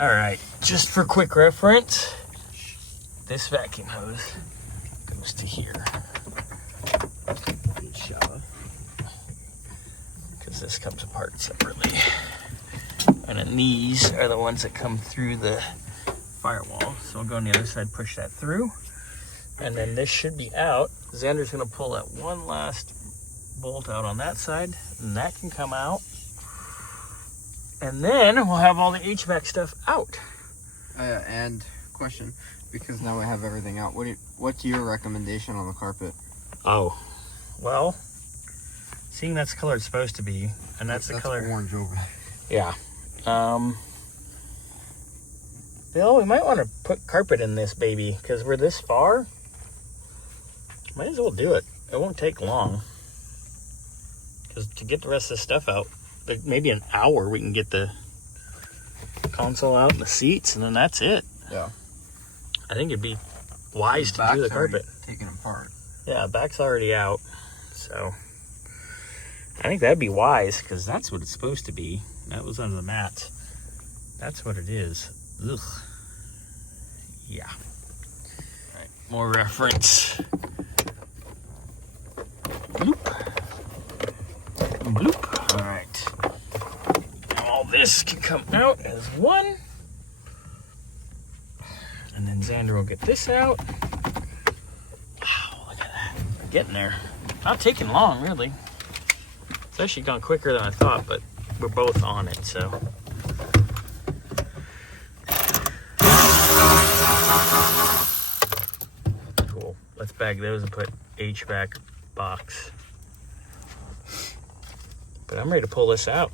All right, just for quick reference, this vacuum hose goes to here. Good shove. Because this comes apart separately. And then these are the ones that come through the firewall. So I'll go on the other side, push that through. And then this should be out. Xander's gonna pull that one last bolt out on that side, and that can come out. And then we'll have all the HVAC stuff out. And question, because now we have everything out, what's your recommendation on the carpet? Oh, well, seeing that's the color it's supposed to be, and that's the color. Orange over. Yeah. Bill, we might want to put carpet in this baby, because we're this far. Might as well do it. It won't take long. Because to get the rest of the stuff out, like maybe an hour we can get the console out and the seats, and then that's it. Yeah. I think it'd be wise to do the carpet. Taken apart. Yeah, back's already out. So I think that'd be wise, because that's what it's supposed to be. That was under the mats. That's what it is. Ugh. Yeah. All right, more reference. Bloop. Bloop. All right. Now all this can come out as one. And then Xander will get this out. Wow, look at that. Getting there. Not taking long, really. It's actually gone quicker than I thought, but we're both on it, so. Cool. Let's bag those and put HVAC box. But I'm ready to pull this out.